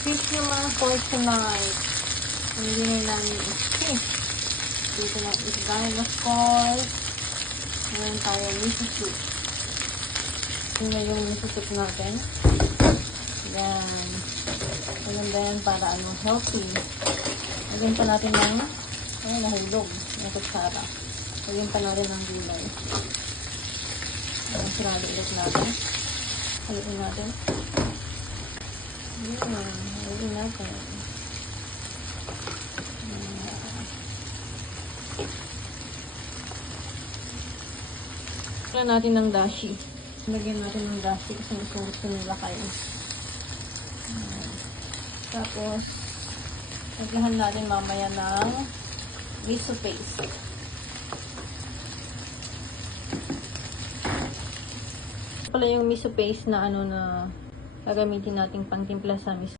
Fish naman for tonight. Hindi na namin fish. Dito na isdahil of course. Ngayon tayo miso soup. Yun na yung miso soup natin. Yan. Maganda yan para healthy. Lagyan pa natin ng nahulog. Ng kutsara. Lagyan pa natin ng gulay. Sinali ulit natin. Haluin natin. Yan. Haluin natin. Lagyan natin ng dashi. Lagyan natin ng dashi kasi gusto nila kayo. Tapos, lagyan natin mamaya ng miso paste. Pala yung miso paste na na gagamitin nating pangtimpla sa miso.